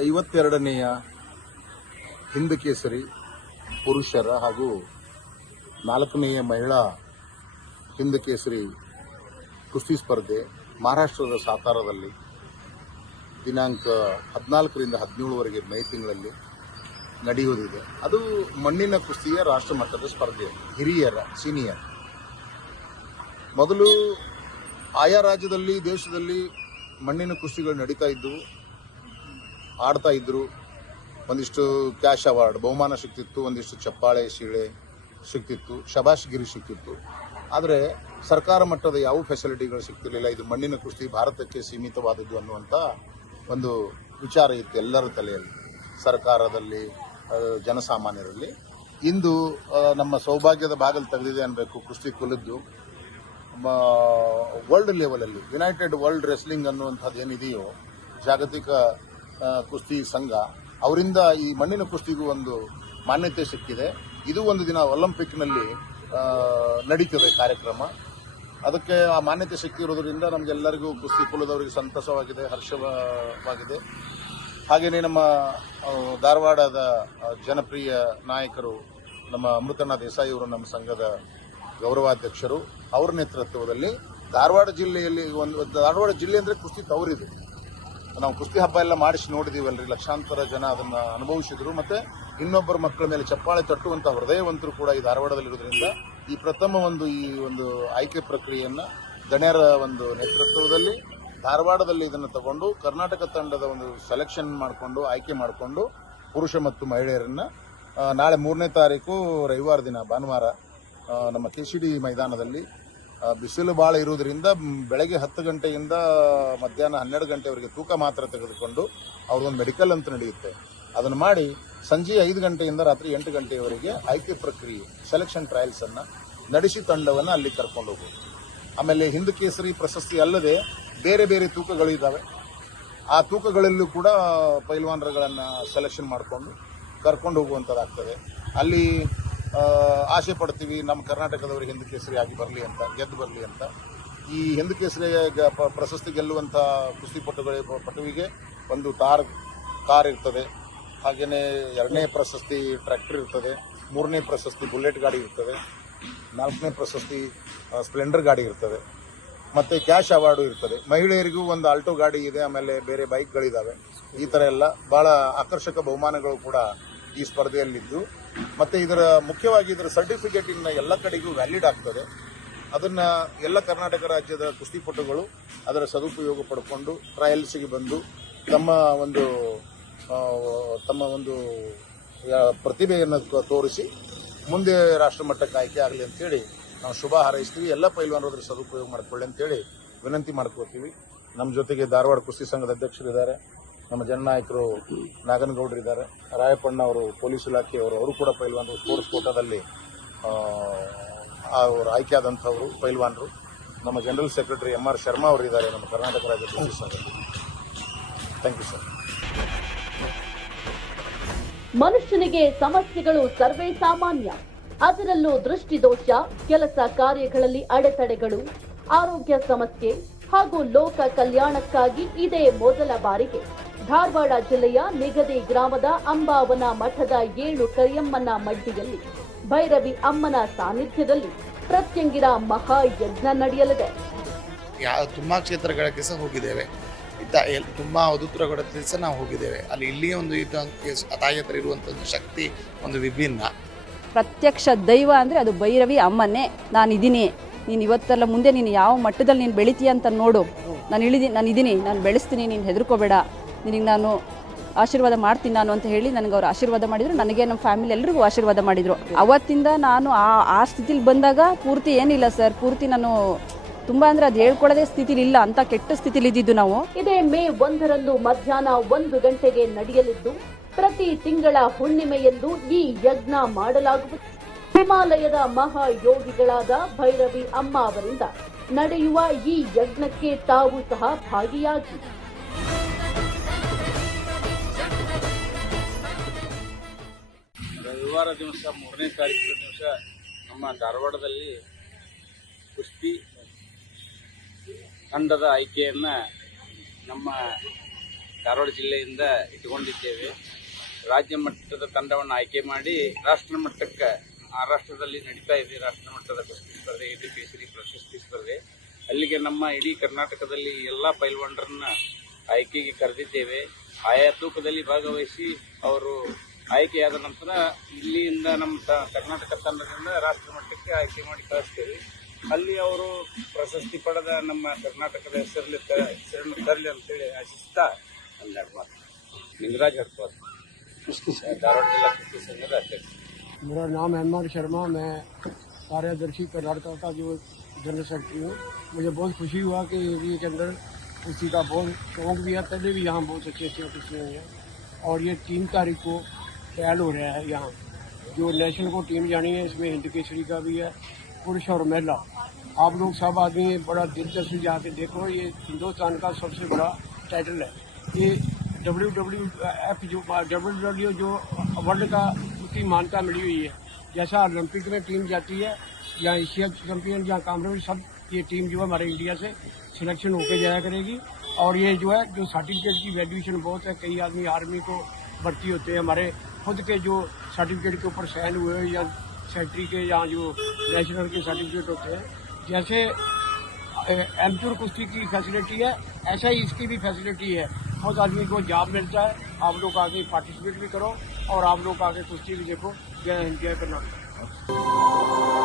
52ನೇಯ ಹಿಂದ್ ಕೇಸರಿ ಪುರುಷರ ಹಾಗೂ 4ನೇಯ ಮಹಿಳಾ ಹಿಂದ್ ಕೇಸರಿ ಕುಸ್ತಿ ಸ್ಪರ್ಧೆ ಮಹಾರಾಷ್ಟ್ರದ ಸಾತಾರದಲ್ಲಿ ದಿನಾಂಕ 14ರಿಂದ 17ವರೆಗೆ ಮೇ ತಿಂಗಳಲ್ಲಿ ನಡೆಯುವುದಿದೆ. ಅದು ಮಣ್ಣಿನ ಕುಸ್ತಿಯ ರಾಷ್ಟ್ರ ಮಟ್ಟದ ಸ್ಪರ್ಧೆ, ಹಿರಿಯರ ಸೀನಿಯರ್. ಮೊದಲು ಆಯಾ ರಾಜ್ಯದಲ್ಲಿ ದೇಶದಲ್ಲಿ ಮಣ್ಣಿನ ಕುಸ್ತಿಗಳು ನಡೀತಾ ಇದ್ದವು, ಆಡ್ತಾ ಇದ್ರು. ಒಂದಿಷ್ಟು ಕ್ಯಾಶ್ ಅವಾರ್ಡ್ ಬಹುಮಾನ ಸಿಗ್ತಿತ್ತು, ಒಂದಿಷ್ಟು ಚಪ್ಪಾಳೆ ಶೀಳೆ ಸಿಗ್ತಿತ್ತು, ಶಬಾಷ್ಗಿರಿ ಸಿಗ್ತಿತ್ತು. ಆದರೆ ಸರ್ಕಾರ ಮಟ್ಟದ ಯಾವ ಫೆಸಿಲಿಟಿಗಳು ಸಿಗ್ತಿರಲಿಲ್ಲ. ಇದು ಮಣ್ಣಿನ ಕುಸ್ತಿ ಭಾರತಕ್ಕೆ ಸೀಮಿತವಾದದ್ದು ಅನ್ನುವಂಥ ಒಂದು ವಿಚಾರ ಇತ್ತು ಎಲ್ಲರ ತಲೆಯಲ್ಲಿ, ಸರ್ಕಾರದಲ್ಲಿ, ಜನಸಾಮಾನ್ಯರಲ್ಲಿ. ಇಂದು ನಮ್ಮ ಸೌಭಾಗ್ಯದ ಬಾಗಿಲು ತೆಗೆದಿದೆ ಅನ್ಬೇಕು ಕುಸ್ತಿ ಕುಲಿದ್ದು. ವರ್ಲ್ಡ್ ಲೆವೆಲಲ್ಲಿ ಯುನೈಟೆಡ್ ವರ್ಲ್ಡ್ ರೆಸ್ಲಿಂಗ್ ಅನ್ನುವಂಥದ್ದು ಏನಿದೆಯೋ ಜಾಗತಿಕ ಕುಸ್ತಿ ಸಂಘ, ಅವರಿಂದ ಈ ಮಣ್ಣಿನ ಕುಸ್ತಿಗೂ ಒಂದು ಮಾನ್ಯತೆ ಸಿಕ್ಕಿದೆ. ಇದು ಒಂದು ದಿನ ಒಲಿಂಪಿಕ್ನಲ್ಲಿ ನಡೀತದೆ ಕಾರ್ಯಕ್ರಮ. ಅದಕ್ಕೆ ಆ ಮಾನ್ಯತೆ ಸಿಕ್ಕಿರೋದ್ರಿಂದ ನಮಗೆಲ್ಲರಿಗೂ ಕುಸ್ತಿ ಕುಲದವರಿಗೆ ಸಂತಸವಾಗಿದೆ, ಹರ್ಷವಾಗಿದೆ. ಹಾಗೆಯೇ ನಮ್ಮ ಧಾರವಾಡದ ಜನಪ್ರಿಯ ನಾಯಕರು ನಮ್ಮ ಅಮೃತಣ್ಣ ದೇಸಾಯಿ ಅವರು ನಮ್ಮ ಸಂಘದ ಗೌರವಾಧ್ಯಕ್ಷರು, ಅವರ ನೇತೃತ್ವದಲ್ಲಿ ಧಾರವಾಡ ಜಿಲ್ಲೆಯಲ್ಲಿ ಧಾರವಾಡ ಜಿಲ್ಲೆ ಅಂದರೆ ಕುಸ್ತಿ ತವರಿದೆ. ನಾವು ಕುಸ್ತಿ ಹಬ್ಬ ಎಲ್ಲ ಮಾಡಿಸಿ ನೋಡಿದೀವಲ್ರಿ, ಲಕ್ಷಾಂತರ ಜನ ಅದನ್ನ ಅನುಭವಿಸಿದ್ರು. ಮತ್ತೆ ಇನ್ನೊಬ್ಬರ ಮಕ್ಕಳ ಮೇಲೆ ಚಪ್ಪಾಳೆ ತಟ್ಟುವಂತ ಹೃದಯವಂತರು ಕೂಡ ಈ ಧಾರವಾಡದಲ್ಲಿರೋದ್ರಿಂದ ಈ ಪ್ರಥಮ ಈ ಒಂದು ಆಯ್ಕೆ ಪ್ರಕ್ರಿಯೆಯನ್ನ ಗಣ್ಯರ ಒಂದು ನೇತೃತ್ವದಲ್ಲಿ ಧಾರವಾಡದಲ್ಲಿ ಇದನ್ನು ತಗೊಂಡು ಕರ್ನಾಟಕ ತಂಡದ ಒಂದು ಸೆಲೆಕ್ಷನ್ ಮಾಡಿಕೊಂಡು ಆಯ್ಕೆ ಮಾಡಿಕೊಂಡು ಪುರುಷ ಮತ್ತು ಮಹಿಳೆಯರನ್ನ ನಾಳೆ 3ನೇ ತಾರೀಕು ರವಿವಾರ ದಿನ ಭಾನುವಾರ ನಮ್ಮ ಕೆಸಿಡಿ ಮೈದಾನದಲ್ಲಿ ಬಿಸಿಲು ಭಾಳ ಇರುವುದರಿಂದ ಬೆಳಗ್ಗೆ 10 ಗಂಟೆಯಿಂದ ಮಧ್ಯಾಹ್ನ 12 ಗಂಟೆವರೆಗೆ ತೂಕ ಮಾತ್ರ ತೆಗೆದುಕೊಂಡು ಅವ್ರದ್ದೊಂದು ಮೆಡಿಕಲ್ ಅಂತ ನಡೆಯುತ್ತೆ. ಅದನ್ನು ಮಾಡಿ ಸಂಜೆ 5 ಗಂಟೆಯಿಂದ ರಾತ್ರಿ 8 ಗಂಟೆಯವರೆಗೆ ಆಯ್ಕೆ ಪ್ರಕ್ರಿಯೆ ಸೆಲೆಕ್ಷನ್ ಟ್ರಯಲ್ಸ್ ಅನ್ನ ನಡೆಸಿ ತಂಡವನ್ನು ಅಲ್ಲಿ ಕರ್ಕೊಂಡು ಹೋಗೋದು. ಆಮೇಲೆ ಹಿಂದ್ ಕೇಸರಿ ಪ್ರಶಸ್ತಿ ಅಲ್ಲದೆ ಬೇರೆ ಬೇರೆ ತೂಕಗಳಿದ್ದಾವೆ. ಆ ತೂಕಗಳಲ್ಲೂ ಕೂಡ ಪೈಲ್ವಾನರುಗಳನ್ನು ಸೆಲೆಕ್ಷನ್ ಮಾಡಿಕೊಂಡು ಕರ್ಕೊಂಡು ಹೋಗುವಂಥದ್ದಾಗ್ತದೆ. ಅಲ್ಲಿ ಆಸೆ ಪಡ್ತೀವಿ ನಮ್ಮ ಕರ್ನಾಟಕದವರು ಹಿಂದ್ ಕೇಸರಿ ಆಗಿ ಬರಲಿ ಅಂತ, ಗೆದ್ದು ಬರಲಿ ಅಂತ. ಈ ಹಿಂದ್ ಕೇಸರಿ ಪ್ರಶಸ್ತಿ ಗೆಲ್ಲುವಂಥ ಕುಸ್ತಿಪಟುವಿಗೆ ಒಂದು ಕಾರ್ ಇರ್ತದೆ. ಹಾಗೆಯೇ 2ನೇ ಪ್ರಶಸ್ತಿ ಟ್ರ್ಯಾಕ್ಟರ್ ಇರ್ತದೆ, 3ನೇ ಪ್ರಶಸ್ತಿ ಬುಲೆಟ್ ಗಾಡಿ ಇರ್ತದೆ, 4ನೇ ಪ್ರಶಸ್ತಿ ಸ್ಪ್ಲೆಂಡರ್ ಗಾಡಿ ಇರ್ತದೆ, ಮತ್ತೆ ಕ್ಯಾಶ್ ಅವಾರ್ಡು ಇರ್ತದೆ. ಮಹಿಳೆಯರಿಗೂ ಒಂದು ಆಲ್ಟೋ ಗಾಡಿ ಇದೆ, ಆಮೇಲೆ ಬೇರೆ ಬೈಕ್ಗಳಿದ್ದಾವೆ. ಈ ಥರ ಎಲ್ಲ ಬಹಳ ಆಕರ್ಷಕ ಬಹುಮಾನಗಳು ಕೂಡ ಈ ಸ್ಪರ್ಧೆಯಲ್ಲಿದ್ದು, ಮತ್ತೆ ಮುಖ್ಯವಾಗಿ ಇದರ ಸರ್ಟಿಫಿಕೇಟ್ ಎಲ್ಲ ಕಡೆಗೂ ವ್ಯಾಲಿಡ್ ಆಗ್ತದೆ. ಅದನ್ನ ಎಲ್ಲ ಕರ್ನಾಟಕ ರಾಜ್ಯದ ಕುಸ್ತಿಪಟುಗಳು ಅದರ ಸದುಪಯೋಗ ಪಡ್ಕೊಂಡು ಟ್ರಯಲ್ಸ್ಗೆ ಬಂದು ತಮ್ಮ ಒಂದು ಪ್ರತಿಭೆಯನ್ನು ತೋರಿಸಿ ಮುಂದೆ ರಾಷ್ಟ್ರಮಟ್ಟಕ್ಕೆ ಆಯ್ಕೆ ಆಗಲಿ ಅಂತೇಳಿ ನಾವು ಶುಭ ಹಾರೈಸ್ತೀವಿ. ಎಲ್ಲ ಪೈಲ್ವಾನರು ಅದರ ಸದುಪಯೋಗ ಮಾಡ್ಕೊಳ್ಳಿ ಅಂತೇಳಿ ವಿನಂತಿ ಮಾಡ್ಕೋತೀವಿ. ನಮ್ಮ ಜೊತೆಗೆ ಧಾರವಾಡ ಕುಸ್ತಿ ಸಂಘದ ಅಧ್ಯಕ್ಷರಿದ್ದಾರೆ, ನಮ್ಮ ಜನನಾಯಕರು ನಾಗನಗೌಡರಿದ್ದಾರೆ, ರಾಯಪ್ಪಣ್ಣ ಅವರು ಪೊಲೀಸ್ ಇಲಾಖೆಯವರು, ಅವರು ಕೂಡ ಪೈಲ್ವಾನರು, ಸ್ಪೋರ್ಟ್ಸ್ ಕೋಟಾದಲ್ಲಿ ಅವರು ಆಯ್ಕೆ ಆದಂಥವರು ಪೈಲ್ವಾನರು. ನಮ್ಮ ಜನರಲ್ ಸೆಕ್ರೆಟರಿ MR ಶರ್ಮಾ ಅವರು ಇದ್ದಾರೆ ನಮ್ಮ ಕರ್ನಾಟಕ ರಾಜ್ಯ ಕುಸ್ತಿ ಸಂಘದಲ್ಲಿ. Thank you sir. ಮನುಷ್ಯನಿಗೆ ಸಮಸ್ಯೆಗಳು ಸರ್ವೇ ಸಾಮಾನ್ಯ. ಅದರಲ್ಲೂ ದೃಷ್ಟಿದೋಷ, ಕೆಲಸ ಕಾರ್ಯಗಳಲ್ಲಿ ಅಡೆತಡೆಗಳು, ಆರೋಗ್ಯ ಸಮಸ್ಯೆ ಹಾಗೂ ಲೋಕ ಕಲ್ಯಾಣಕ್ಕಾಗಿ ಇದೇ ಮೊದಲ ಬಾರಿಗೆ ಧಾರವಾಡ ಜಿಲ್ಲೆಯ ನಿಗದಿ ಗ್ರಾಮದ ಅಂಬಾವನ ಮಠದ 7 ಕರಿಯಮ್ಮನ ಮಡ್ಡಿಯಲ್ಲಿ ಭೈರವಿ ಅಮ್ಮನ ಸಾನ್ನಿಧ್ಯದಲ್ಲಿ ಪ್ರತ್ಯಂಗಿರ ಮಹಾಯಜ್ಞ ನಡೆಯಲಿದೆ. ತುಂಬಾ ಕ್ಷೇತ್ರಗಳಿಗೆ ಸಹ ಹೋಗಿದ್ದೇವೆ, ತುಂಬಾ ಅವಧೂತರುಗಳ ಸಹ ನಾವು ಹೋಗಿದ್ದೇವೆ. ಇಲ್ಲಿ ಒಂದು ತಾಯಿ ಹತ್ರ ಇರುವಂತ ಶಕ್ತಿ ಒಂದು ವಿಭಿನ್ನ. ಪ್ರತ್ಯಕ್ಷ ದೈವ ಅಂದರೆ ಅದು ಭೈರವಿ ಅಮ್ಮನೇ. ನಾನಿದ್ದೀನಿ, ನೀನು ಇವತ್ತೆಲ್ಲ ಮುಂದೆ ನೀನು ಯಾವ ಮಟ್ಟದಲ್ಲಿ ನೀನು ಬೆಳಿತೀಯ ಅಂತ ನೋಡು. ನಾನಿದ್ದೀನಿ, ನಾನು ಬೆಳೆಸ್ತೀನಿ, ನೀನು ಹೆದರ್ಕೋಬೇಡ, ನಿನಗೆ ನಾನು ಆಶೀರ್ವಾದ ಮಾಡ್ತೀನಿ ನಾನು ಅಂತ ಹೇಳಿ ನನಗೆ ಅವ್ರು ಆಶೀರ್ವಾದ ಮಾಡಿದರು. ನನಗೆ ನಮ್ಮ ಫ್ಯಾಮಿಲಿ ಎಲ್ರಿಗೂ ಆಶೀರ್ವಾದ ಮಾಡಿದರು. ಅವತ್ತಿಂದ ನಾನು ಆ ಸ್ಥಿತಿಲಿ ಬಂದಾಗ ಪೂರ್ತಿ ಏನಿಲ್ಲ ಸರ್, ಪೂರ್ತಿ ನಾನು ತುಂಬ ಅಂದರೆ ಅದು ಹೇಳ್ಕೊಳ್ಳೋದೇ ಸ್ಥಿತಿಲಿ ಇಲ್ಲ, ಅಂತ ಕೆಟ್ಟ ಸ್ಥಿತಿಲಿ ಇದ್ದಿದ್ದು ನಾವು. ಇದೇ ಮೇ 1ರಂದು ಮಧ್ಯಾಹ್ನ 1 ಗಂಟೆಗೆ ನಡೆಯಲಿದ್ದು ಪ್ರತಿ ತಿಂಗಳ ಹುಣ್ಣಿಮೆಯಂದು ಈ ಯಜ್ಞ ಮಾಡಲಾಗುವುದು. ಹಿಮಾಲಯದ ಮಹಾಯೋಗಿಗಳಾದ ಭೈರವಿ ಅಮ್ಮ ಅವರಿಂದ ನಡೆಯುವ ಈ ಯಜ್ಞಕ್ಕೆ ತಾವು ಸಹ ಭಾಗಿಯಾಗಿ ರವಿವಾರ ದಿವಸ 3ನೇ ತಾರೀಕು ದಿವಸ ನಮ್ಮ ಧಾರವಾಡದಲ್ಲಿ ಕುಸ್ತಿ ತಂಡದ ಆಯ್ಕೆಯನ್ನು ನಮ್ಮ ಧಾರವಾಡ ಜಿಲ್ಲೆಯಿಂದ ಇಟ್ಟುಕೊಂಡಿದ್ದೇವೆ. ರಾಜ್ಯ ಮಟ್ಟದ ತಂಡವನ್ನು ಆಯ್ಕೆ ಮಾಡಿ ರಾಷ್ಟ್ರ ಮಟ್ಟಕ್ಕೆ ಮಹಾರಾಷ್ಟ್ರದಲ್ಲಿ ನಡೀತಾ ಇದೆ ರಾಷ್ಟ್ರ ಮಟ್ಟದ ಕುಸ್ತಿ ಸ್ಪರ್ಧೆ, ಎದು ಕೇಸರಿ ಪ್ರಶಸ್ತಿ ಸ್ಪರ್ಧೆ. ಅಲ್ಲಿಗೆ ನಮ್ಮ ಇಡೀ ಕರ್ನಾಟಕದಲ್ಲಿ ಎಲ್ಲ ಪೈಲ್ವಾನರನ್ನ ಆಯ್ಕೆಗೆ ಕರೆದಿದ್ದೇವೆ. ಆಯಾ ತೂಕದಲ್ಲಿ ಭಾಗವಹಿಸಿ ಅವರು ಆಯ್ಕೆಯಾದ ನಂತರ ಇಲ್ಲಿಂದ ನಮ್ಮ ಕರ್ನಾಟಕ ತಂಡದಿಂದ ರಾಷ್ಟ್ರ ಮಟ್ಟಕ್ಕೆ ಆಯ್ಕೆ ಮಾಡಿ ಕಳಿಸ್ತೇವೆ. ಅಲ್ಲಿ ಅವರು ಪ್ರಶಸ್ತಿ ಪಡೆದ ನಮ್ಮ ಕರ್ನಾಟಕದ ಹೆಸರನ್ನು ತರಲಿ ಅಂತೇಳಿ ಆಶಿಸ್ತಾ ಒಂದೆರಡು ಮಾತು. ನಿಂಗರಾಜ್ ಹಡ್ಕೋತ್, ಧಾರವಾಡ ಜಿಲ್ಲಾ ಕುಸ್ತಿ ಸಂಘದ ಅಧ್ಯಕ್ಷ. मेरा नाम अहमद शर्मा, मैं कार्यदर्शी कर्नाटक का जो जनरल सेक्रेटरी हूँ। मुझे बहुत खुशी हुआ कि एरिया के अंदर कुश्ती का बहुत शौक भी है, पहले भी यहाँ बहुत अच्छी कुश्तियाँ हुई हैं और ये 3 तारीख को ट्रायल हो रहा है यहाँ। जो नेशनल को टीम जानी है इसमें हिंद केसरी का भी है, पुरुष और महिला। आप लोग सब आदमी बड़ा दिलचस्पी जाके देखो, ये हिंदुस्तान का सबसे बड़ा टाइटल है। ये WWF जो वर्ल्ड का उसकी मान्यता मिली हुई है। जैसा ओलंपिक में टीम जाती है या एशिया चैंपियन या कामरूप, सब ये टीम जो है हमारे इंडिया से सिलेक्शन होकर जाया करेगी। और ये जो है जो सर्टिफिकेट की वैल्यूएशन बहुत है, कई आदमी आर्मी को भर्ती होते हैं, हमारे खुद के जो सर्टिफिकेट के ऊपर साइन हुए या सेक्रेटरी के या जो नेशनल के सर्टिफिकेट होते हैं। जैसे एमचूर कुश्ती की फैसिलिटी है, ऐसा ही इसकी भी फैसिलिटी है। बहुत आदमी को जॉब मिलता है। आप लोग आगे पार्टिसिपेट भी करो और आप लोग आगे कुश्ती भी देखो। जय हिंद, जय कर्नाटक।